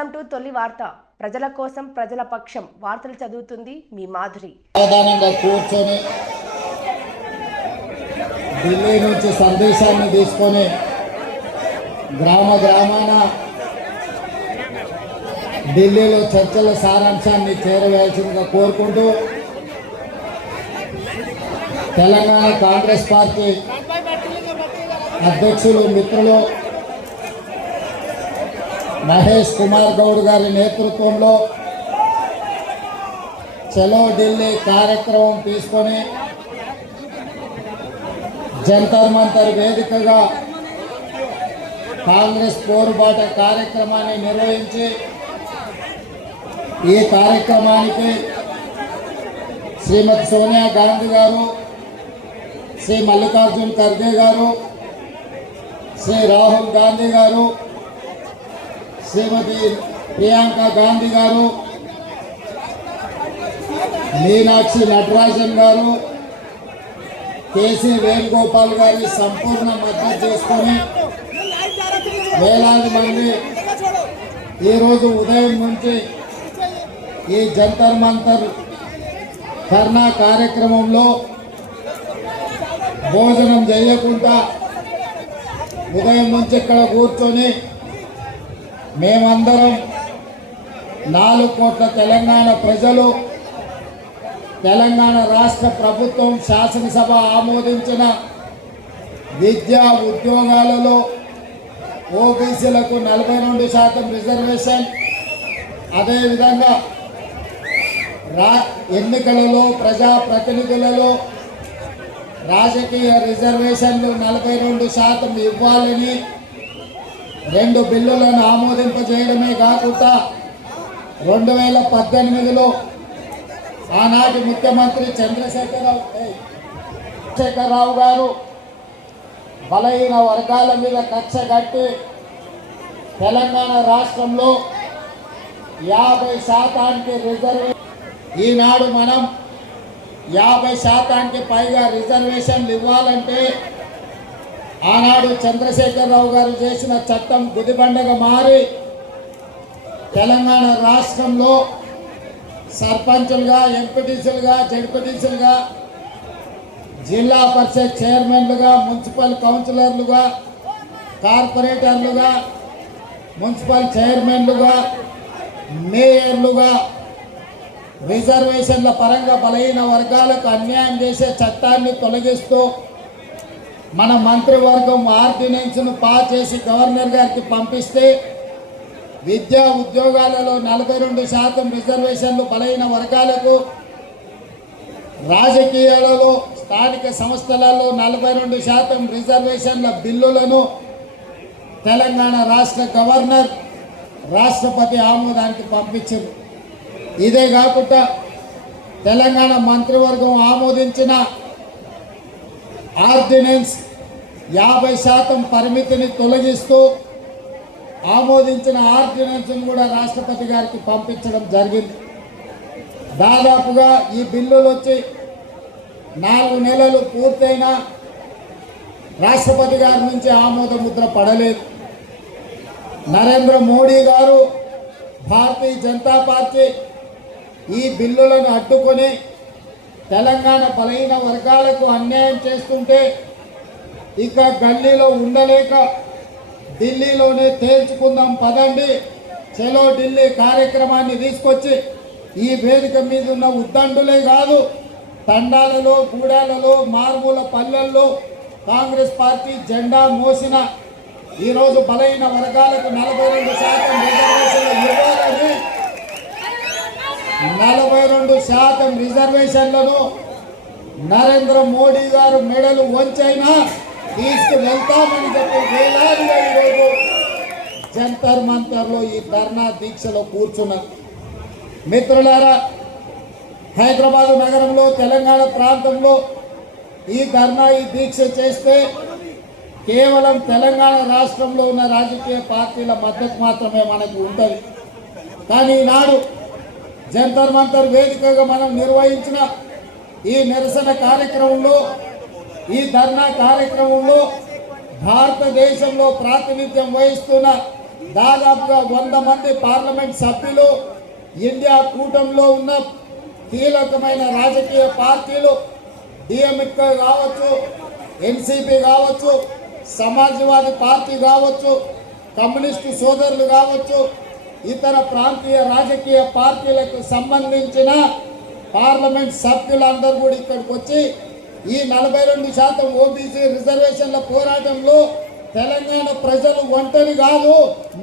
Welcome to తొలి వార్త. ప్రజల కోసం ప్రజల పక్షం. వార్తలు చదువుతుంది మీ మాధురి. కూర్చొని ఢిల్లీ నుంచి సందేశాన్ని తీసుకొని గ్రామ గ్రామాన ఢిల్లీలో చర్చల సారాంశాన్ని చేరవేయాల్సిందిగా కోరుకుంటూ తెలంగాణ కాంగ్రెస్ పార్టీ అధ్యక్షులు మిత్రులు మహేష్ కుమార్ గౌడ్ గారి నేతృత్వంలో చలో ఢిల్లీ కార్యక్రమం తీసుకొని జంతర్ మంతర్ వేదికగా కాంగ్రెస్ పోరుబాట కార్యక్రమాన్ని నిర్వహించి ఈ కార్యక్రమానికి శ్రీమతి సోనియా గాంధీ గారు శ్రీ మల్లికార్జున్ ఖర్గే గారు శ్రీ రాహుల్ గాంధీ గారు శ్రీమతి ప్రియాంక గాంధీ గారు మీనాక్షి నటరాజన్ గారు కేసీ వేణుగోపాల్ గారి సంపూర్ణ మద్దతు చేసుకొని వేలాది మంది ఈరోజు ఉదయం నుంచి ఈ జంతర్ మంతర్ ధర్నా కార్యక్రమంలో భోజనం చేయకుండా ఉదయం నుంచి ఇక్కడ కూర్చొని మేమందరం నాలుగు కోట్ల తెలంగాణ ప్రజలు తెలంగాణ రాష్ట్ర ప్రభుత్వం శాసనసభ ఆమోదించిన విద్యా ఉద్యోగాలలో ఓబీసీలకు నలభై రెండు శాతం రిజర్వేషన్. అదేవిధంగా రా ఎన్నికలలో ప్రజాప్రతినిధులలో రాజకీయ రిజర్వేషన్లు నలభై రెండు శాతం ఇవ్వాలని రెండు బిల్లులను ఆమోదింపజేయడమే కాకుండా రెండు వేల పద్దెనిమిదిలో ఆనాటి ముఖ్యమంత్రి చంద్రశేఖరరావు చంద్రశేఖరరావు గారు బలహీన వర్గాల మీద కక్ష కట్టి తెలంగాణ రాష్ట్రంలో యాభై శాతానికి రిజర్వే ఈనాడు మనం యాభై శాతానికి పైగా రిజర్వేషన్లు ఇవ్వాలంటే ఆనాడు చంద్రశేఖరరావు గారు చేసిన చట్టం గుదిబండగా మారి తెలంగాణ రాష్ట్రంలో సర్పంచులుగా ఎంపీటీసీలుగా జడ్పీటీసీలుగా జిల్లా పరిషత్ చైర్మన్లుగా మున్సిపల్ కౌన్సిలర్లుగా కార్పొరేటర్లుగా మున్సిపల్ చైర్మన్లుగా మేయర్లుగా రిజర్వేషన్ల పరంగా బలహీన వర్గాలకు అన్యాయం చేసే చట్టాన్ని తొలగిస్తూ మన మంత్రివర్గం ఆర్డినెన్స్ను పాస్ చేసి గవర్నర్ గారికి పంపిస్తే విద్యా ఉద్యోగాలలో నలభై రెండు శాతం రిజర్వేషన్లు బలైన వర్గాలకు రాజకీయాలలో స్థానిక సంస్థలలో నలభై రెండు శాతం రిజర్వేషన్ల బిల్లులను తెలంగాణ రాష్ట్ర గవర్నర్ రాష్ట్రపతి ఆమోదానికి పంపించింది ఇదే కాకుండా తెలంగాణ మంత్రివర్గం ఆమోదించిన ఆర్డినెన్స్ యాభై శాతం పరిమితిని తొలగిస్తూ ఆమోదించిన ఆర్డినెన్స్ను కూడా రాష్ట్రపతి గారికి పంపించడం జరిగింది. దాదాపుగా ఈ బిల్లులు వచ్చి నాలుగు నెలలు పూర్తయినా రాష్ట్రపతి గారి నుంచి ఆమోద ముద్ర పడలేదు. నరేంద్ర మోడీ గారు భారతీయ జనతా పార్టీ ఈ బిల్లులను అడ్డుకొని తెలంగాణ బలహీన వర్గాలకు అన్యాయం చేస్తుంటే ఇక గల్లీలో ఉండలేక ఢిల్లీలోనే తేల్చుకుందాం పదండి. చలో ఢిల్లీ కార్యక్రమాన్ని తీసుకొచ్చి ఈ వేదిక మీద ఉన్న ఉద్దండులే కాదు తండాలలో గూడాలలో మారుమూల పల్లెల్లో కాంగ్రెస్ పార్టీ జెండా మోసిన ఈరోజు బలైన వర్గాలకు నలభై రెండు శాతం రిజర్వేషన్లు ఇవ్వాలని నలభై రెండు శాతం రిజర్వేషన్లను నరేంద్ర మోడీ గారు మెడలు వంచైనా తీసుకు వెళ్తామని చెప్పి వేలాదిగా ఈరోజు జంతర్ మంతర్లో ఈ ధర్నా దీక్షలో కూర్చున్నారు మిత్రులారా హైదరాబాద్ నగరంలో తెలంగాణ ప్రాంతంలో ఈ ధర్నా ఈ దీక్ష చేస్తే కేవలం తెలంగాణ రాష్ట్రంలో ఉన్న రాజకీయ పార్టీల మద్దతు మాత్రమే మనకు ఉంటుంది. కానీ ఈనాడు జంతర్ మంతర్ వేదికగా మనం నిర్వహించిన ఈ నిరసన కార్యక్రమంలో ఈ ధర్నా కార్యక్రమంలో భారతదేశంలో ప్రాతినిధ్యం వహిస్తున్న దాదాపుగా వంద మంది పార్లమెంట్ సభ్యులు ఇండియా కూటమిలో ఉన్న కీలకమైన రాజకీయ పార్టీలు డిఎంకే కావచ్చు ఎన్సీపీ కావచ్చు సమాజ్వాదీ పార్టీ కావచ్చు కమ్యూనిస్టు సోదరులు కావచ్చు ఇతర ప్రాంతీయ రాజకీయ పార్టీలకు సంబంధించిన పార్లమెంట్ సభ్యులందరూ కూడా ఇక్కడికి వచ్చి ఈ నలభై రెండు శాతం ఓబీసీ రిజర్వేషన్ల పోరాటంలో తెలంగాణ ప్రజలు ఒంటరి కాదు.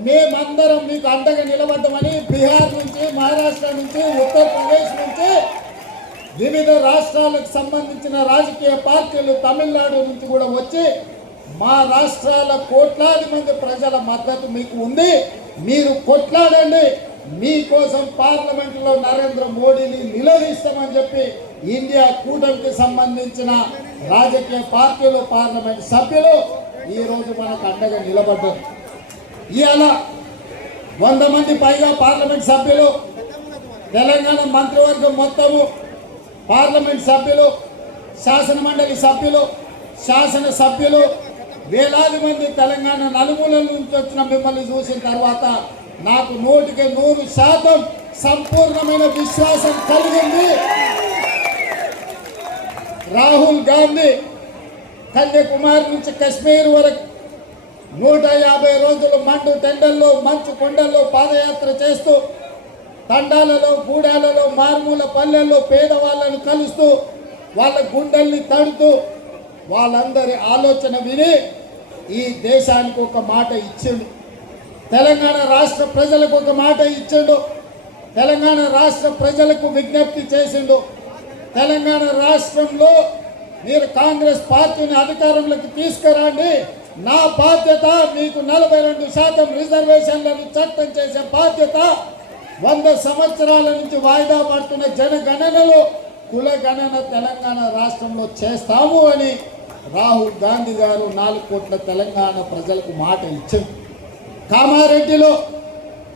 మేమందరం మీకు అండగా నిలబడ్డమని బీహార్ నుంచి మహారాష్ట్ర నుంచి ఉత్తరప్రదేశ్ నుంచి వివిధ రాష్ట్రాలకు సంబంధించిన రాజకీయ పార్టీలు తమిళనాడు నుంచి కూడా వచ్చి మా రాష్ట్రాల కోట్లాది మంది ప్రజల మద్దతు మీకు ఉంది. మీరు కొట్లాడండి. మీకోసం పార్లమెంట్లో నరేంద్ర మోడీని నిలదీస్తామని చెప్పి ఇండియా కూటమికి సంబంధించిన రాజకీయ పార్టీలు పార్లమెంట్ సభ్యులు ఈరోజు మనకు అండగా నిలబడ్డారు. ఇవాళ వంద మంది పైగా పార్లమెంట్ సభ్యులు తెలంగాణ మంత్రివర్గం మొత్తము పార్లమెంట్ సభ్యులు శాసన మండలి సభ్యులు శాసన సభ్యులు వేలాది మంది తెలంగాణ నలుమూలల నుంచి వచ్చిన మిమ్మల్ని చూసిన తర్వాత నాకు నూటికి నూరు శాతం సంపూర్ణమైన విశ్వాసం కలిగింది. రాహుల్ గాంధీ కన్యాకుమారి నుంచి కశ్మీర్ వరకు నూట యాభై రోజులు మండు టెండల్లో మంచు కొండల్లో పాదయాత్ర చేస్తూ తండాలలో గూడాలలో మారుమూల పల్లెల్లో పేదవాళ్ళను కలుస్తూ వాళ్ళ గుండెల్ని తడుతూ వాళ్ళందరి ఆలోచన విని ఈ దేశానికి ఒక మాట ఇచ్చిండు. తెలంగాణ రాష్ట్ర ప్రజలకు ఒక మాట ఇచ్చిండు. తెలంగాణ రాష్ట్ర ప్రజలకు విజ్ఞప్తి చేసిండు. తెలంగాణ రాష్ట్రంలో మీరు కాంగ్రెస్ పార్టీని అధికారంలోకి తీసుకురండి. నా బాధ్యత మీకు నలభై రెండు శాతం రిజర్వేషన్లను చట్టం చేసే బాధ్యత వంద సంవత్సరాల నుంచి వాయిదా పడుతున్న జనగణనలో కులగణన తెలంగాణ రాష్ట్రంలో చేస్తాము అని రాహుల్ గాంధీ గారు నాలుగు కోట్ల తెలంగాణ ప్రజలకు మాట ఇచ్చింది కామారెడ్డిలో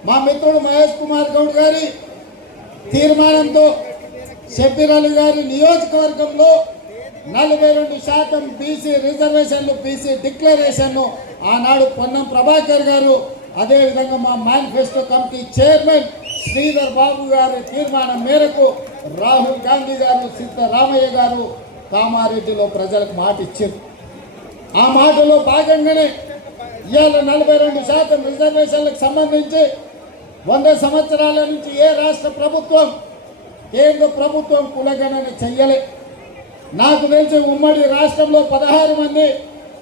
మా మిత్రుడు మహేష్ కుమార్ గౌడ్ గారి తీర్మానంతో షబ్బీర్ అలీ గారి నియోజకవర్గంలో నలభై రెండు శాతం బీసీ రిజర్వేషన్లు బీసీ డిక్లరేషన్ను ఆనాడు పొన్నం ప్రభాకర్ గారు అదేవిధంగా మా manifesto committee chairman Sridhar Babu గారి తీర్మానం మేరకు రాహుల్ గాంధీ గారు సిద్ధరామయ్య గారు కామారెడ్డిలో ప్రజలకు మాట ఇచ్చారు ఆ మాటలో భాగంగానే ఇవాళ నలభై రెండు శాతం రిజర్వేషన్లకు సంబంధించి వంద సంవత్సరాల నుంచి ఏ రాష్ట్ర ప్రభుత్వం కేంద్ర ప్రభుత్వం కులగణన చెయ్యలే. నాకు తెలిసి ఉమ్మడి రాష్ట్రంలో పదహారు మంది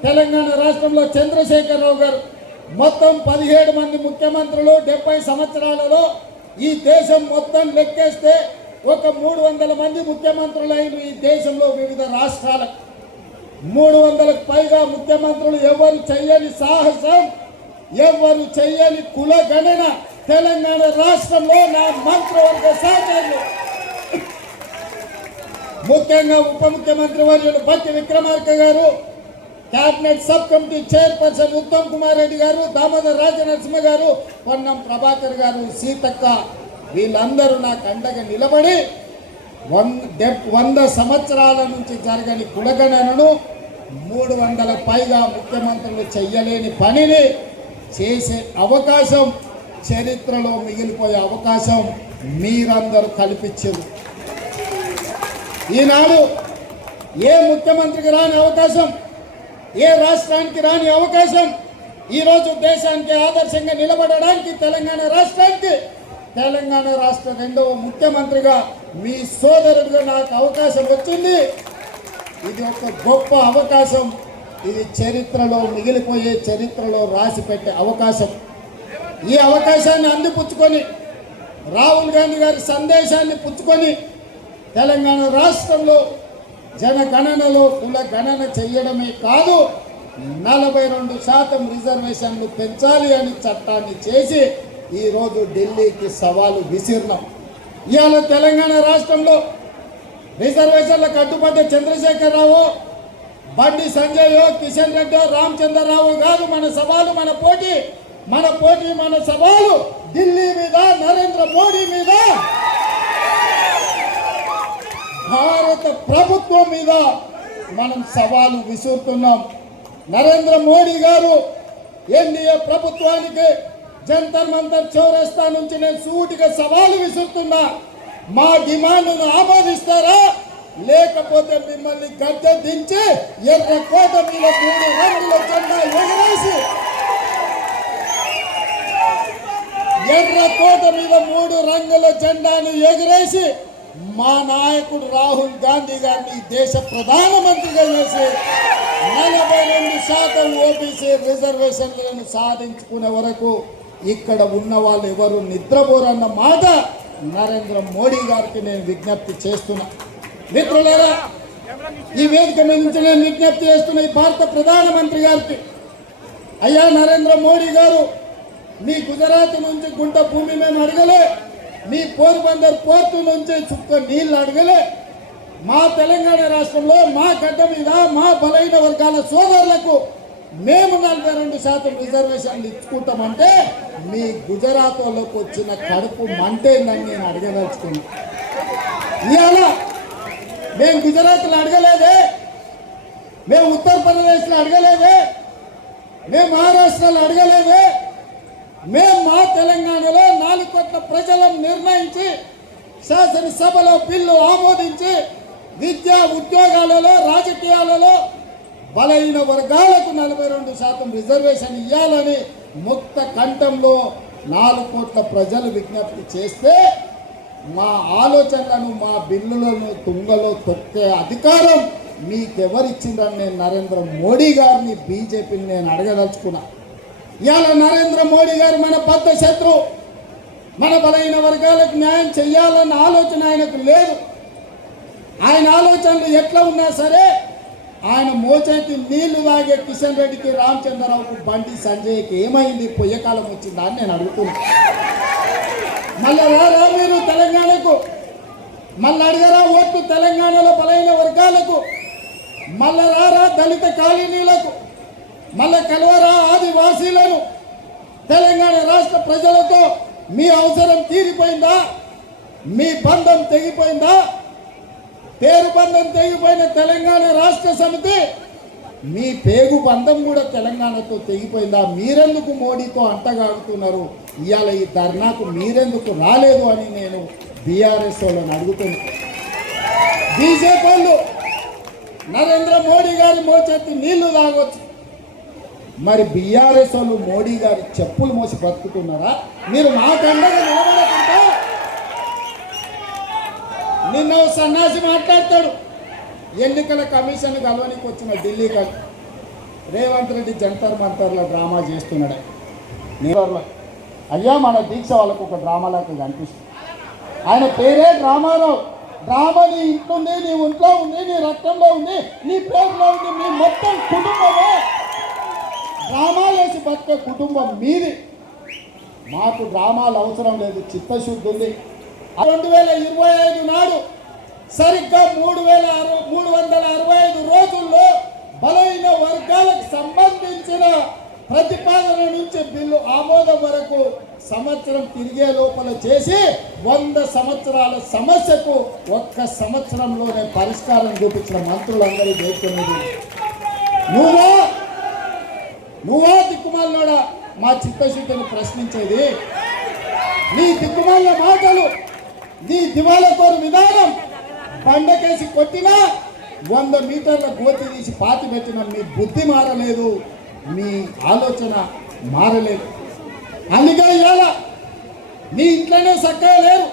తెలంగాణ రాష్ట్రంలో చంద్రశేఖరరావు గారు మొత్తం పదిహేడు మంది ముఖ్యమంత్రులు డెబ్బై సంవత్సరాలలో ఈ దేశం మొత్తం లెక్కేస్తే ఒక మూడు వందల మంది ముఖ్యమంత్రులు అయిన ఈ దేశంలో వివిధ రాష్ట్రాలకు మూడు వందలకు పైగా ముఖ్యమంత్రులు ఎవరు చెయ్యని సాహసం ఎవరు చెయ్యని కులగణన తెలంగాణ రాష్ట్రంలో నా మంత్రివర్గ సహచరులు. ముఖ్యంగా ఉప ముఖ్యమంత్రి వర్యులు బట్టి విక్రమార్క గారు cabinet sub committee chairperson Uttam Kumar Reddy గారు దామోదర్ రాజనరసింహ గారు పొన్నం ప్రభాకర్ గారు సీతక్క వీళ్ళందరూ నాకు అండగా నిలబడి వంద డెబ్ వంద సంవత్సరాల నుంచి జరగని కులగణనను మూడు వందల పైగా ముఖ్యమంత్రులు చెయ్యలేని పనిని చేసే అవకాశం చరిత్రలో మిగిలిపోయే అవకాశం మీరందరూ కల్పించారు. ఈనాడు ఏ ముఖ్యమంత్రికి రాని అవకాశం ఏ రాష్ట్రానికి రాని అవకాశం ఈరోజు దేశానికి ఆదర్శంగా నిలబడడానికి తెలంగాణ రాష్ట్రానికి తెలంగాణ రాష్ట్ర రెండవ ముఖ్యమంత్రిగా మీ సోదరుడిగా నాకు అవకాశం వచ్చింది. ఇది ఒక గొప్ప అవకాశం. ఇది చరిత్రలో మిగిలిపోయే చరిత్రలో రాసి పెట్టే అవకాశం. ఈ అవకాశాన్ని అందిపుచ్చుకొని రాహుల్ గాంధీ గారి సందేశాన్ని పుచ్చుకొని తెలంగాణ రాష్ట్రంలో జనగణనలో కుల గణన చేయడమే కాదు నలభై రెండు శాతం రిజర్వేషన్లు పెంచాలి అని చట్టాన్ని చేసి ఈరోజు ఢిల్లీకి సవాలు విసిరినాం ఇవాళ తెలంగాణ రాష్ట్రంలో రిజర్వేషన్లకు చంద్రశేఖర్ చంద్రశేఖరరావు బండి సంజయ్ కిషన్ రెడ్డి రామచంద్రరావు కాదు మన సవాలు మన పోటీ మన పోటీ మన సవాలు ఢిల్లీ మీద నరేంద్ర మోడీ మీద. భారత ప్రభుత్వం మీద మనం సవాలు విసురుతున్నాం. నరేంద్ర మోడీ గారు ఎన్డీఏ ప్రభుత్వానికి జంతర్ మంతర్ చౌరస్తా నుంచి నేను సూటిగా సవాలు విసురుతున్నా. మా డిమాండ్ను ఆమోదిస్తారా? లేకపోతే మిమ్మల్ని గద్దె దించి ఎర్ర కోట మీద మూడు రంగుల జెండా ఎగరేసి ఎర్ర కోట మీద మూడు రంగుల జెండాను ఎగిరేసి మా నాయకుడు రాహుల్ గాంధీ గారిని దేశ ప్రధానమంత్రిగా చేసి నలభై రెండు శాతం ఓబీసీ రిజర్వేషన్లను సాధించుకునే వరకు ఇక్కడ ఉన్న వాళ్ళు ఎవరు నిద్రపోరన్న మాట నరేంద్ర మోడీ గారికి నేను విజ్ఞప్తి చేస్తున్నా. మిత్రులారా ఈ వేదిక మీద నుంచి నేను విజ్ఞప్తి చేస్తున్న ఈ భారత ప్రధానమంత్రి గారికి. అయ్యా నరేంద్ర మోడీ గారు మీ గుజరాత్ నుంచి గుంట భూమి మేము అడగలే మీ పోర్బందర్ పోర్టు నుంచి చుక్క నీళ్ళు అడగలే. మా తెలంగాణ రాష్ట్రంలో మా గడ్డ మీద మా బలైన వర్గాల సోదరులకు మేము నలభై రెండు శాతం రిజర్వేషన్లు ఇచ్చుకుంటామంటే మీ గుజరాత్ వాళ్ళకు వచ్చిన కడుపు మంటేందని నేను అడగదలుచుకున్నా. ఇవాళ మేము గుజరాత్లో అడగలేదే మేము ఉత్తరప్రదేశ్లో అడగలేదే మేము మహారాష్ట్రలో అడగలేదే మేము మా తెలంగాణలో నాలుగు కోట్ల ప్రజలను నిర్ణయించి శాసనసభలో బిల్లు ఆమోదించి విద్యా ఉద్యోగాలలో రాజకీయాలలో బలహీన వర్గాలకు నలభై రెండు శాతం రిజర్వేషన్ ఇవ్వాలని ముక్త కంఠంలో నాలుగు కోట్ల ప్రజలు విజ్ఞప్తి చేస్తే మా ఆలోచనలను మా బిల్లులను తుంగలో తొక్కే అధికారం మీకెవరిచ్చిందని నేను నరేంద్ర మోడీ గారిని బీజేపీని నేను అడగదలుచుకున్నా. ఇవాళ నరేంద్ర మోడీ గారు మన పెద్ద శత్రు. మన బలైన వర్గాలకు న్యాయం చేయాలన్న ఆలోచన ఆయనకు లేదు. ఆయన ఆలోచనలు ఎట్లా ఉన్నా సరే ఆయన మోచేతి నీళ్ళు తాగే కిషన్ రెడ్డికి రామచంద్రరావుకు బండి సంజయ్కి ఏమైంది? పొయ్యకాలం వచ్చిందా అని నేను అడుగుతున్నా. మళ్ళా రారా మీరు తెలంగాణకు. మళ్ళీ అడగరా ఓట్లు తెలంగాణలో బలైన వర్గాలకు? మళ్ళా రారా దళిత కాలనీలకు. మళ్ళా కలవరా ఆదివాసీలను? తెలంగాణ రాష్ట్ర ప్రజలతో మీ అవసరం తీరిపోయిందా? మీ బంధం తెగిపోయిందా? పేరు బంధం తెగిపోయిన తెలంగాణ రాష్ట్ర సమితి మీ పేగు బంధం కూడా తెలంగాణతో తెగిపోయిందా? మీరెందుకు మోడీతో అంటగాడుతున్నారు ఇవాళ ఈ ధర్నాకు మీరెందుకు రాలేదు అని నేను బీఆర్ఎస్ వాళ్ళని అడుగుతున్నా. బీజేపీ వాళ్ళు నరేంద్ర మోడీ గారి మోచెత్తి నీళ్ళు తాగొచ్చు. మరి బీఆర్ఎస్ వాళ్ళు మోడీ గారి చెప్పులు మోసి బతుకుతున్నారా? మీరు మాకండగా నిన్న సన్నాసి మాట్లాడతాడు. ఎన్నికల కమిషన్ కలవనికి వచ్చిన ఢిల్లీ రేవంత్ రెడ్డి జంతర్ మంతర్లో డ్రామా చేస్తున్నాడు. నేను అయ్యా మన దీక్ష వాళ్ళకు ఒక డ్రామాలకు కనిపిస్తుంది. ఆయన పేరే డ్రామారావు డ్రామా నీ ఇంట్లో ఉంది నీ ఒంట్లో ఉంది నీ రక్తంలో ఉంది నీ పేరులో ఉంది మీ మొత్తం కుటుంబమే. డ్రామా వేసి బతికే కుటుంబం మీది. మాకు డ్రామాలు అవసరం లేదు చిత్తశుద్ధి ఉంది. రెండు వేల ఇరవై ఐదు నాడు సరిగ్గా మూడు వేల అరవై మూడు వందల అరవై ఐదు రోజుల్లో బలైన వర్గాలకు సంబంధించిన ప్రతిపాదన నుంచి బిల్లు ఆమోదం వరకు సంవత్సరం తిరిగే లోపల చేసి వంద సంవత్సరాల సమస్యకు ఒక్క సంవత్సరంలోనే పరిష్కారం చూపించిన మంత్రులందరి చేస్తున్నది మీద నువ్వా నువ్వా మా చిత్తశుద్ధిని ప్రశ్నించేది. నీ దిక్కుమాల మాటలు నీ దివాలకోరు విధానం. పండకేసి కొట్టినా వంద మీటర్ల గోతి తీసి పాతి పెట్టిన మీ బుద్ధి మారలేదు మీ ఆలోచన మారలేదు. అందుకే ఇవాళ మీ ఇంట్లోనే చక్కగా లేరు.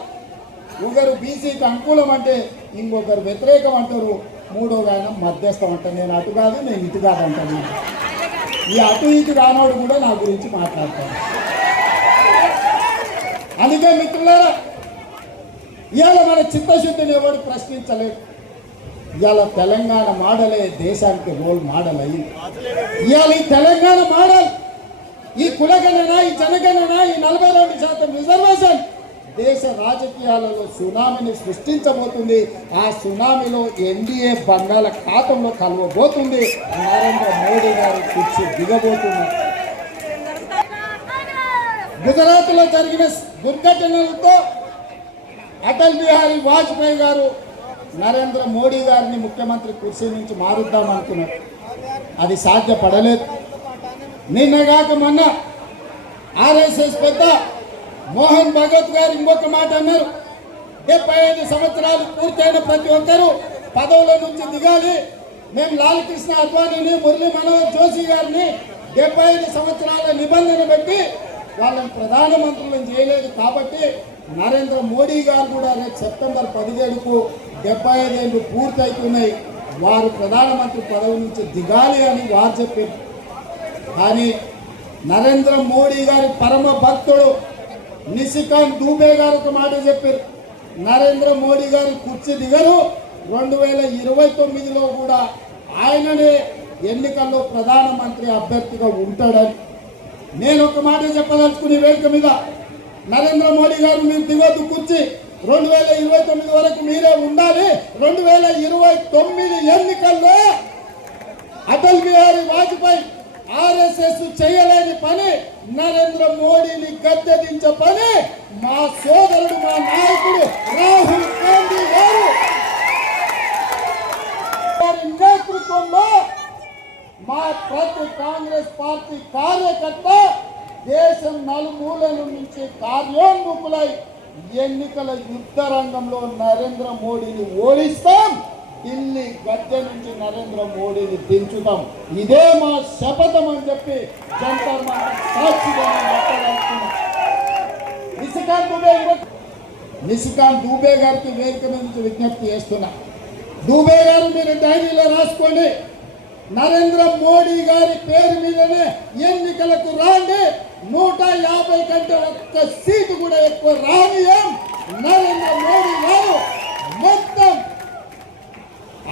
ఒకరు బీసీకి అనుకూలం అంటే ఇంకొకరు వ్యతిరేకం అంటారు. మూడో ఆయన మధ్యస్థం అంటారు నేను అటు కాదు నేను ఇటు కాదు అంటాను. ఈ అటు ఇటు రానోడు కూడా నా గురించి మాట్లాడతాను అందుకే మిత్రులారా ఇవాళ మన చిత్తశుద్ధిని ఎవరు ప్రశ్నించలేదు? ఇవాళ తెలంగాణ మోడలే దేశానికి రోల్ మోడల్ అయ్యింది ఇవాళ ఈ తెలంగాణ మోడల్ ఈ కులగణన ఈ జనగణన ఈ నలభై రెండు శాతం రిజర్వేషన్ దేశ రాజకీయాలలో సునామీని సృష్టించబోతుంది. ఆ సునామీలో ఎన్డీఏ బంగాళాఖాతంలో కలవబోతుంది. నరేంద్ర మోడీ గారు కూర్చి దిగబోతున్నారు గుజరాత్లో జరిగిన దుర్ఘటనలతో అటల్ బిహారీ వాజ్పేయి గారు నరేంద్ర మోడీ గారిని ముఖ్యమంత్రి కుర్చీ నుంచి మారుద్దాం అనుకున్నారు. అది సాధ్యపడలేదు. నిన్నగాక మొన్న ఆర్ఎస్ఎస్ పెద్ద మోహన్ భగవత్ గారు ఇంకొక మాట అన్నారు. డెబ్బై ఐదు సంవత్సరాలు పూర్తయిన ప్రతి ఒక్కరూ పదవుల నుంచి దిగాలి. మేము లాలకృష్ణ అద్వానీని మురళీ మనోహర్ జోషి గారిని డెబ్బై ఐదు సంవత్సరాల నిబంధన పెట్టి వాళ్ళని ప్రధానమంత్రులను చేయలేదు కాబట్టి నరేంద్ర మోడీ గారు కూడా రేపు సెప్టెంబర్ పదిహేడుకు డెబ్బై ఐదేళ్ళు పూర్తవుతున్నాయి వారు ప్రధానమంత్రి పదవి నుంచి దిగాలి అని వారు చెప్పారు. కానీ నరేంద్ర మోడీ గారి పరమ భక్తుడు నిశికాంత్ దూబే గారు ఒక మాట చెప్పారు. నరేంద్ర మోడీ గారు కుర్చీ దిగరు. రెండు వేల ఇరవై తొమ్మిదిలో కూడా ఆయననే ఎన్నికల్లో ప్రధానమంత్రి అభ్యర్థిగా ఉంటాడని నేను ఒక మాట చెప్పదలుచుకునే వేదిక మీద నరేంద్ర మోడీ గారు మీరు దిగొద్దు కూర్చి. రెండు వేల ఇరవై తొమ్మిది వరకు మీరే ఉండాలి. రెండు వేల ఇరవై తొమ్మిది ఎన్నికల్లో అటల్ బిహారీ వాజ్పేయి ఆర్ఎస్ఎస్ చేయలేని పని నరేంద్ర మోడీని గద్దెదించే పని మా సోదరుడు మా నాయకుడు రాహుల్ గాంధీ గారు. నేతృత్వంలో మా ప్రతి కాంగ్రెస్ పార్టీ కార్యకర్త దేశం నలుమూలల నుంచి కార్యోన్ముఖులై ఎన్నికల యుద్ధ రంగంలో నరేంద్ర మోడీని ఓడిస్తాం ఢిల్లీ గద్దె నుంచి నరేంద్ర మోడీని దించుతాం. ఇదే మా శపథం అని చెప్పి జంతర్ సాక్షిగా నిశికాంత్ దుబే నిశికాంత్ దూబే గారికి వేదిక నుంచి విజ్ఞప్తి చేస్తున్నా. దూబే గారు మీరు డైరీలో రాసుకోండి. నరేంద్ర మోడీ గారి పేరు మీదనే ఎన్నికలకు రాండి. నూట యాభై కంటే ఒక్క సీటు కూడా ఎక్కువ రానియం నరేంద్ర మోడీ గారు. మొత్తం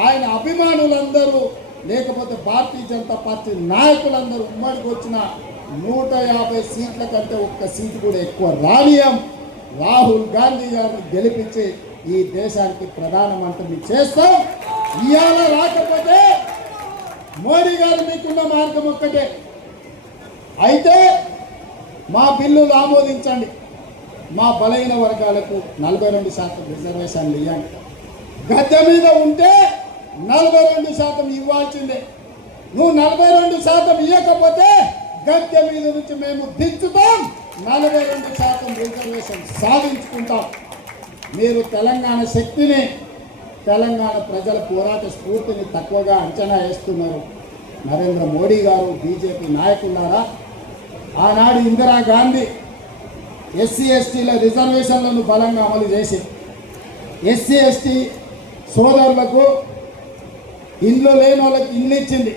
ఆయన అభిమానులందరూ లేకపోతే భారతీయ జనతా పార్టీ నాయకులందరూ ఉమ్మడికి వచ్చిన నూట యాభై సీట్ల కంటే ఒక్క సీటు కూడా ఎక్కువ రానియం రాహుల్ గాంధీ గారిని గెలిపించి ఈ దేశానికి ప్రధానమంత్రిని చేస్తాం. ఇవాళ రాకపోతే మోడీ గారు మీకున్న మార్గం ఒక్కటే. అయితే మా బిల్లులు ఆమోదించండి. మా బలహీన వర్గాలకు నలభై రెండు శాతం రిజర్వేషన్లు ఇవ్వండి. గద్దె మీద ఉంటే నలభై రెండు శాతం ఇవ్వాల్సిందే. నువ్వు నలభై రెండు శాతం ఇవ్వకపోతే గద్దె మీద నుంచి మేము దించుతాం. నలభై రెండు శాతం రిజర్వేషన్ సాధించుకుంటాం. మీరు తెలంగాణ శక్తిని తెలంగాణ ప్రజల పోరాట స్ఫూర్తిని తక్కువగా అంచనా వేస్తున్నారు. నరేంద్ర మోడీ గారు బీజేపీ నాయకులారా ఆనాడు ఇందిరాగాంధీ ఎస్సీ ఎస్టీల రిజర్వేషన్లను బలంగా అమలు చేసి ఎస్సీ ఎస్టీ సోదరులకు ఇండ్లు లేని వాళ్ళకి ఇల్లు ఇచ్చింది.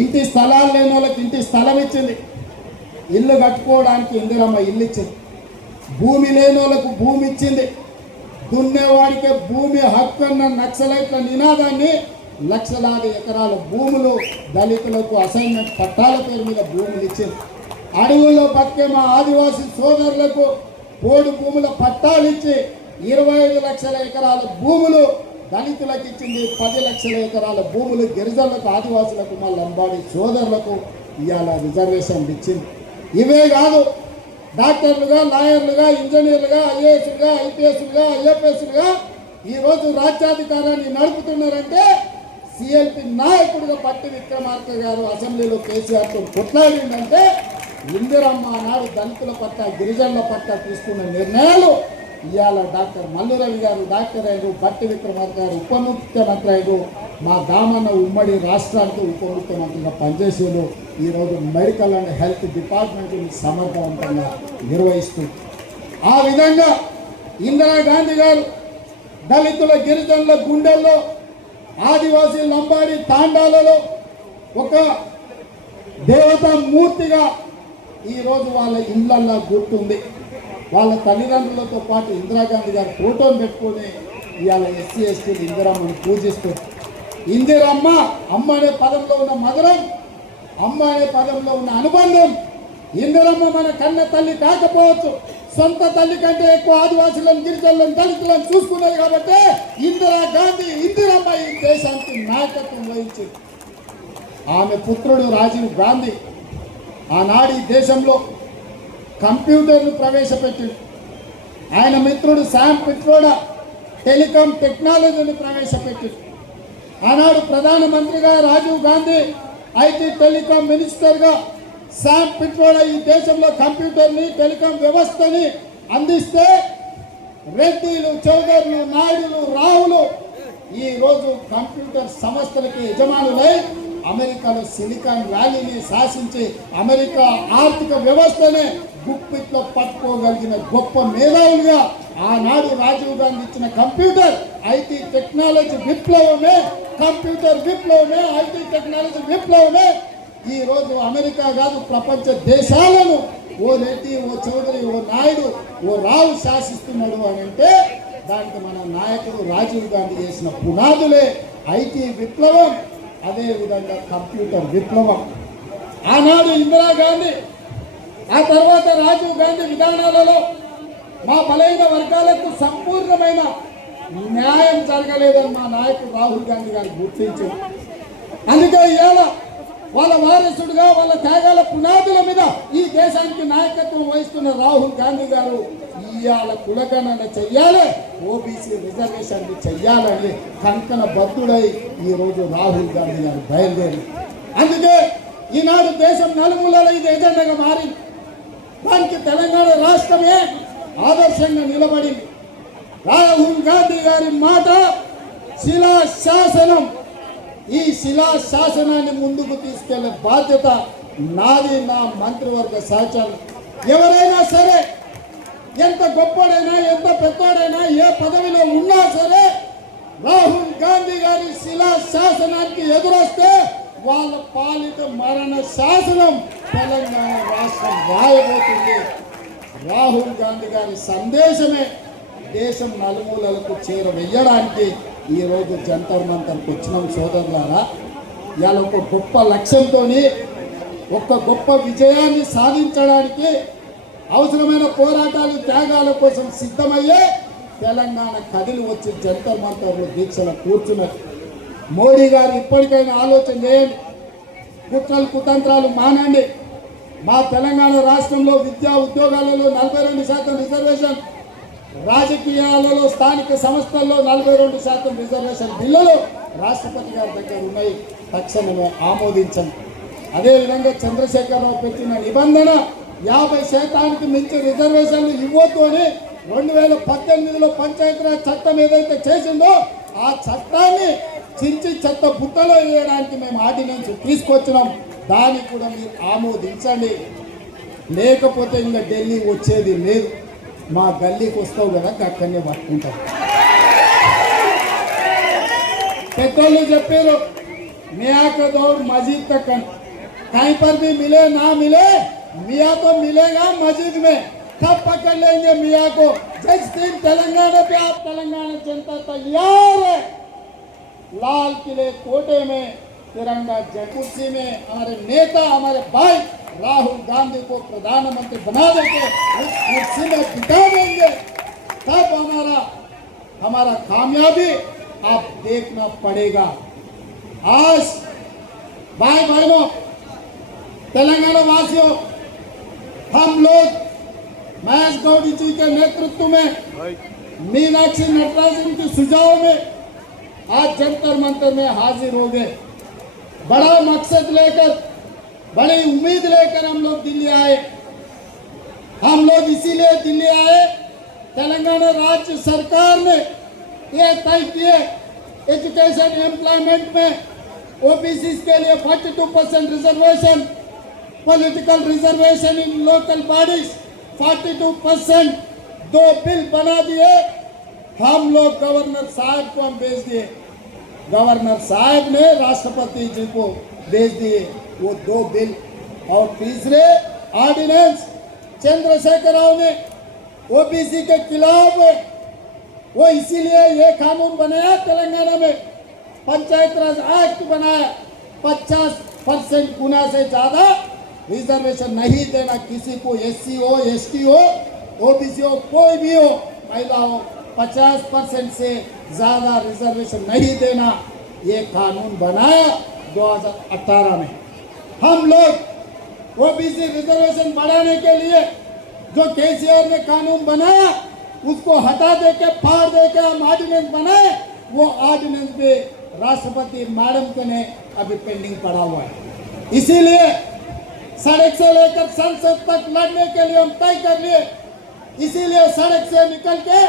ఇంటి స్థలాలు లేని వాళ్ళకి ఇంటి స్థలం ఇచ్చింది. ఇల్లు కట్టుకోవడానికి ఇందిరమ్మ ఇల్లు ఇచ్చింది. భూమి లేని వాళ్ళకు భూమి ఇచ్చింది. దున్నేవాడికే భూమి హక్కు అన్న నక్సలైట్ల నినాదాన్ని లక్షలాది ఎకరాల భూములు దళితులకు అసైన్మెంట్ పట్టాల పేరు మీద భూములు ఇచ్చింది. అడవుల్లో బతికే మా ఆదివాసీ సోదరులకు పోడు భూముల పట్టాలు ఇచ్చి ఇరవై ఐదు లక్షల ఎకరాల భూములు దళితులకు ఇచ్చింది. పది లక్షల ఎకరాల భూములు గిరిజనులకు ఆదివాసులకు మా లంబాడి సోదరులకు ఇవాళ రిజర్వేషన్ ఇచ్చింది. ఇవే కాదు డాక్టర్లుగా లాయర్లుగా ఇంజనీర్లుగా ఐఏఎస్లుగా ఐపీఎస్లుగా ఐఎఫ్ఎస్లుగా ఈరోజు రాజ్యాధికారాన్ని నడుపుతున్నారంటే సిఎల్పి నాయకుడిగా పట్టి విక్రమార్క గారు అసెంబ్లీలో కేసీఆర్తో కొట్లాడిందంటే ఇందిరమ్మ నాడు దళితుల పట్ల గిరిజనుల పట్ల తీసుకున్న నిర్ణయాలు ఇవాళ డాక్టర్ మల్లురవి గారు డాక్టర్ అయ్యారు భట్టి విక్రమార్క గారు ఉప ముఖ్యమంత్రి అయ్యారు మా దామన్న ఉమ్మడి రాష్ట్రానికి ఉప ముఖ్యమంత్రిగా పనిచేసేది ఈరోజు మెడికల్ అండ్ హెల్త్ డిపార్ట్మెంట్ని సమర్థవంతంగా నిర్వహిస్తుంది ఆ విధంగా ఇందిరాగాంధీ గారు దళితుల గిరిజనుల గుండెల్లో ఆదివాసీ లంబాడి తాండాలలో ఒక దేవతా మూర్తిగా ఈరోజు వాళ్ళ ఇళ్ళల్లో గుర్తుంది. వాళ్ళ తల్లిదండ్రులతో పాటు ఇందిరాగాంధీ గారి ఫోటోని పెట్టుకొని ఇవాళ ఎస్సీ ఎస్టీలు ఇందిరమ్మను పూజిస్తారు ఇందిరమ్మ అమ్మ అనే పదంలో ఉన్న మధురం అమ్మ అనే పదంలో ఉన్న అనుబంధం ఇందిరమ్మ మన కన్న తల్లి కాకపోవచ్చు సొంత తల్లి కంటే ఎక్కువ ఆదివాసులను గిరిజనులను దళితులను చూసుకున్నది కాబట్టి ఇందిరా గాంధీ ఇందిరమ్మ ఈ దేశానికి నాయకత్వం వహించింది. ఆమె పుత్రుడు రాజీవ్ గాంధీ ఆనాడు ఈ దేశంలో కంప్యూటర్ను ప్రవేశపెట్టి ఆయన మిత్రుడు శామ్ పిట్రోడా టెలికాం టెక్నాలజీని ప్రవేశపెట్టిండు ఆనాడు ప్రధానమంత్రిగా రాజీవ్ గాంధీ ఐటీ టెలికాం మినిస్టర్గా శామ్ పిట్రోడా ఈ దేశంలో కంప్యూటర్ని టెలికాం వ్యవస్థని అందిస్తే రెడ్డిలు చౌదరులు నాయుడులు రావులు ఈరోజు కంప్యూటర్ సంస్థలకి యజమానులై అమెరికాలో సిలికాన్ వ్యాలీని శాసించి అమెరికా ఆర్థిక వ్యవస్థనే గుప్పిట్లో పట్టుకోగలిగిన గొప్ప మేధావులుగా ఆనాడు రాజీవ్ గాంధీ ఇచ్చిన కంప్యూటర్ ఐటీ టెక్నాలజీ విప్లవమే కంప్యూటర్ విప్లవమే ఐటీ టెక్నాలజీ విప్లవమే. ఈరోజు అమెరికా కాదు ప్రపంచ దేశాలను ఓ రెడ్డి ఓ చౌదరి ఓ నాయుడు ఓ రావు శాసిస్తున్నాడు అని అంటే దానికి మన నాయకుడు రాజీవ్ గాంధీ చేసిన పునాదులే ఐటీ విప్లవం అదేవిధంగా కంప్యూటర్ విప్లవం. ఆనాడు ఇందిరాగాంధీ ఆ తర్వాత రాజీవ్ గాంధీ విధానాలలో మా బలైన వర్గాలకు సంపూర్ణమైన న్యాయం జరగలేదని మా నాయకుడు రాహుల్ గాంధీ గారు గుర్తించారు. అందుకే ఇవాళ వాళ్ళ వారసుడుగా వాళ్ళ త్యాగాల పునాదుల మీద ఈ దేశానికి నాయకత్వం వహిస్తున్న రాహుల్ గాంధీ గారు ఇవాళ కులగణన చెయ్యాలి ఓబీసీ రిజర్వేషన్ చెయ్యాలని కంకణ బద్దుడై ఈ రోజు రాహుల్ గాంధీ గారు బయలుదేరి అందుకే ఈనాడు దేశం నలుమూలలో ఇది ఎజెండాగా మారింది. దానికి తెలంగాణ రాష్ట్రమే ఆదర్శంగా నిలబడింది. రాహుల్ గాంధీ గారి మాట శిలా శాసనం. ఈ శిలా శాసనాన్ని ముందుకు తీసుకెళ్ళే బాధ్యత నాది నా మంత్రివర్గ సహచరులు. ఎవరైనా సరే ఎంత గొప్పడైనా ఎంత పెద్దోడైనా ఏ పదవిలో ఉన్నా సరే రాహుల్ గాంధీ గారి శిలా శాసనానికి ఎదురొస్తే వాళ్ళ పాలిత మరణ శాసనం తెలంగాణ రాష్ట్రం రాయబోతుంది. రాహుల్ గాంధీ గారి సందేశమే దేశం నలుమూలలకు చేరవేయడానికి ఈరోజు జంతర్ మంతర్కి వచ్చినాం సోదరులారా. ఇవాళ ఒక గొప్ప లక్ష్యంతో ఒక గొప్ప విజయాన్ని సాధించడానికి అవసరమైన పోరాటాలు త్యాగాల కోసం సిద్ధమయ్యే తెలంగాణ కదిలి వచ్చి జంతర్ మంతర్లు దీక్షలు కూర్చున్నారు. మోడీ గారు ఇప్పటికైనా ఆలోచన చేయండి. కుట్రలు కుతంత్రాలు మానండి. మా తెలంగాణ రాష్ట్రంలో విద్యా ఉద్యోగాలలో నలభై రెండు శాతం రిజర్వేషన్ రాజకీయాలలో స్థానిక సంస్థల్లో నలభై రెండు శాతం రిజర్వేషన్ బిల్లులు రాష్ట్రపతి గారి దగ్గర ఉన్నాయి. తక్షణమే ఆమోదించండి. అదేవిధంగా చంద్రశేఖరరావు పెట్టిన నిబంధన యాభై శాతానికి మించి రిజర్వేషన్లు ఇవ్వద్దు అని రెండు వేల పద్దెనిమిదిలో పంచాయతీరాజ్ చట్టం ఏదైతే చేసిందో ఆ చట్టాన్ని చించి చెత్త బుట్టలో వేయడానికి మేము ఆర్డినెన్స్ తీసుకొచ్చినాం దాన్ని కూడా మీరు ఆమోదించండి లేకపోతే ఇంకా ఢిల్లీ వచ్చేది లేదు మా గల్లీకి వస్తావు కదా అక్కడనే పట్టుకుంటాం పెద్దోళ్ళు చెప్పారు मियाँ का दौर मस्जिद तक है। कहीं पर भी मिले ना मिले मियाँ तो मिलेगा मस्जिद में तब पकड़ लेंगे मियाँ को जिस दिन तेलंगाना पे आप तेलंगाना जनता तैयार है लाल किले कोटे में तिरंगा जय कुर्सी में हमारे नेता हमारे भाई राहुल गांधी को प्रधानमंत्री बना देंगे उस कुर्सी में बिठा देंगे। तब हमारा हमारा कामयाबी आप देखना पड़ेगा। आज भाई बहनों तेलंगाना वासियों हम लोग महेश गौड़ी जी के नेतृत्व में मीनाक्षी नटराजन के सुझाव में आज जंतर मंतर में हाजिर हो गए। बड़ा मकसद लेकर, बड़ी उम्मीद लेकर हम लोग दिल्ली आए। हम लोग इसीलिए दिल्ली आए, तेलंगाना राज्य सरकार ने ये तय किए एजुकेशन एम्प्लॉयमेंट में ओबीसी के लिए 42 percent reservation political reservation in local bodies 42 percent दो बिल बना दिए। हम लोग गवर्नर साहब को हम भेज दिए। गवर्नर साहब ने राष्ट्रपति जी को भेज दिए। वो दो बिल और तीसरे ऑर्डिनेंस चंद्रशेखर राव ने ओबीसी के खिलाफ। वो इसीलिए ये कानून बनाया तेलंगाना में। पंचायत राज एक्ट बनाया। 50 परसेंट गुना से ज़्यादा रिजर्वेशन नहीं देना किसी को एससी हो एसटी हो ओबीसी हो कोई भी हो महिला हो 50 परसेंट से ज़्यादा रिजर्वेशन नहीं देना, ये कानून बनाया 2018 में। हम लोग वो ओबीसी रिजर्वेशन बढ़ाने के लिए जो केसीआर ने कानून बनाया, उसको हटा दे के फाड़ दे के हम ऑर्डिनेंस बनाए, वो ऑर्डिनेंस भी राष्ट्रपति मैडम के ने अभी पेंडिंग पड़ा हुआ है। इसीलिए सड़क से लेकर संसद तक लड़ने के लिए हम तय कर लिए, इसीलिए सड़क से निकल के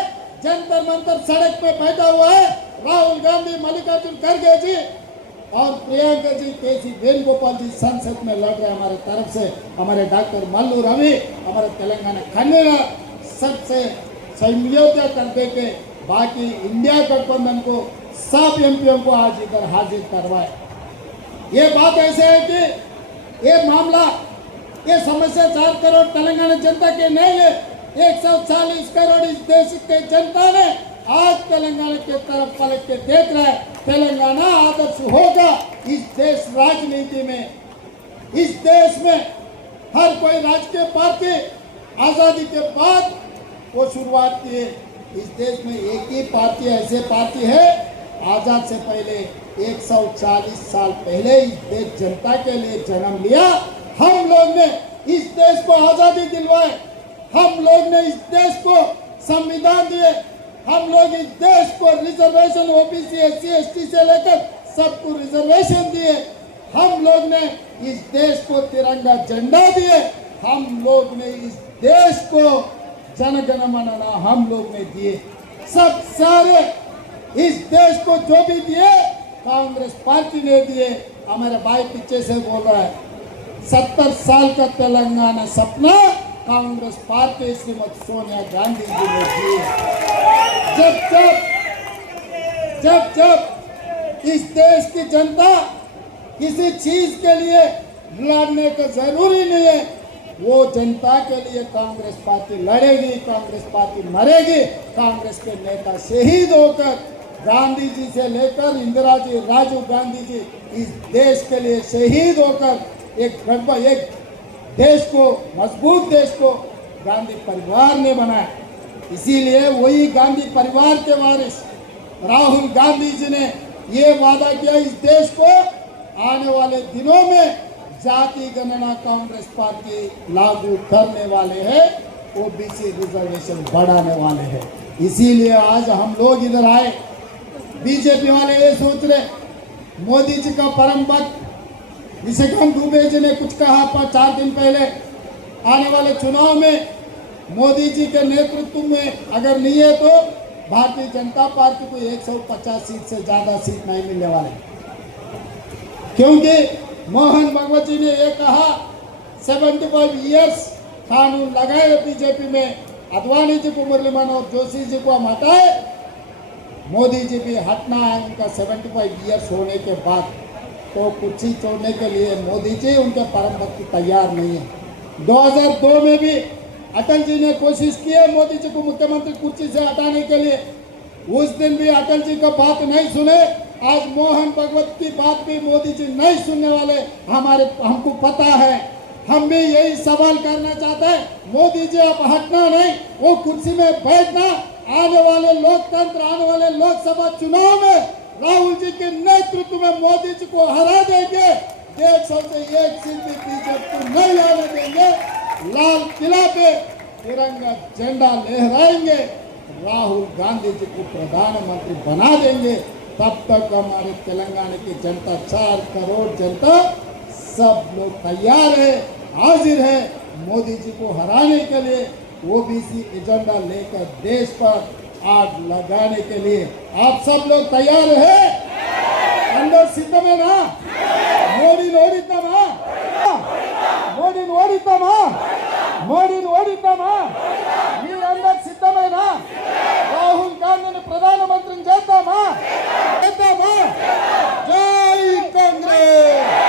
जंतर मंतर सड़क पे बैठा हुआ है। राहुल गांधी, मल्लिकार्जुन खड़गे जी और प्रियंका जी, केसी वेणुगोपाल जी संसद में लड़ रहे हमारे तरफ़ से। हमारे डॉक्टर मल्लू रवि, हमारे तेलंगाना कन्वीनर सबसे समझौता कर दे के बाकी इंडिया गठबंधन को सब एमपीओ को आज इधर हाजिर करवाए। ये बात ऐसे है कि ये मामला, ये समस्या चार करोड़ तेलंगाना जनता के नहीं है। एक सौ चालीस करोड़ इस देश के जनता ने आज तेलंगाना के तरफ़ पलट के देख रहा है। तेलंगाना आदर्श होगा इस देश राजनीति में। इस देश में हर कोई राजकीय पार्टी आज़ादी के बाद वो शुरुआत की इस देश में एक ही पार्टी, ऐसे पार्टी है आज़ाद से पहले 140 साल पहले इस देश जनता के लिए जन्म लिया। हम लोग ने इस देश को आज़ादी दिलवाए हम लोग ने इस देश को संविधान दिए। हम लोग इस देश को रिजर्वेशन ओबीसी एस सी से लेकर सबको रिजर्वेशन दिए। हम लोग ने इस देश को तिरंगा झंडा दिए। हम लोग ने इस देश को जनगण मनना हम लोग ने दिए। सब सारे इस देश को जो भी दिए, कांग्रेस पार्टी ने दिए। हमारे भाई पीछे से बोल रहा है, सत्तर साल का तेलंगाना सपना कांग्रेस पार्टी श्रीमती सोनिया गांधी जी ने दिए जब जब जब जब इस देश की जनता किसी चीज़ के लिए लड़ने का ज़रूरी नहीं है, वो जनता के लिए कांग्रेस पार्टी लड़ेगी, कांग्रेस पार्टी मरेगी, कांग्रेस के नेता शहीद होकर, गांधी जी से लेकर इंदिरा जी, राजीव गांधी जी इस देश के लिए शहीद होकर, एक एक देश को, मज़बूत देश को गांधी परिवार ने बनाया। इसीलिए वही गांधी परिवार के वारिस राहुल गांधी जी ने ये वादा किया, इस देश को आने वाले दिनों में जाति गणना कांग्रेस पार्टी लागू करने वाले हैं, ओबीसी रिजर्वेशन बढ़ाने वाले हैं। इसीलिए आज हम लोग इधर आए। बीजेपी वाले ये सोच रहे, मोदी जी का परम भक्त निशिकांत दुबे जी ने कुछ कहा पर चार दिन पहले, आने वाले चुनाव में मोदी जी के नेतृत्व में अगर नहीं है तो भारतीय जनता पार्टी को 150 सीट से ज़्यादा सीट नहीं मिलने वाले। क्योंकि मोहन भगवत जी ने यह कहा 75 ईयर्स कानून लगाए बीजेपी में, अडवाणी जी को मुरली मनोहर जोशी जी को हम हटाए, मोदी जी भी हटना है उनका 75 ईयर्स होने के बाद। तो कुर्सी छोड़ने के लिए मोदी जी उनके परम भक्त तैयार नहीं है। 2002 में भी अटल जी ने कोशिश की है मोदी जी को मुख्यमंत्री कुर्सी से हटाने के लिए। उस दिन भी अटल जी का बात नहीं सुने, आज मोहन भगवत की बात भी मोदी जी नहीं सुनने वाले हमारे, हमको पता है। हम भी यही सवाल करना चाहते हैं, मोदी जी आप हटना नहीं, वो कुर्सी में बैठना, आने वाले लोकतंत्र, आने वाले लोकसभा चुनाव में राहुल जी के नेतृत्व में मोदी जी को हरा देंगे। डेढ़ सौ से एक भी बीजेपी नहीं आने देंगे, लाल किला पे तिरंगा झंडा लहराएँगे, राहुल गांधी जी को प्रधानमंत्री बना देंगे। तब तक हमारे तेलंगाना की जनता, चार करोड़ जनता, सब लोग तैयार है, हाजिर है मोदी जी को हराने के लिए। ओबीसी एजेंडा लेकर देश पर आग लगाने के लिए। आप सब लोग तैयार है? अंदर सिद्ध में ना? मोड़ी नोड़ी तम। मोड़ी नोड़ी तम। मोड़ी नोड़ी तम। अंदर सिद्ध में ना? राहुल गांधी ने प्रधानमंत्री जय कांग्रेस।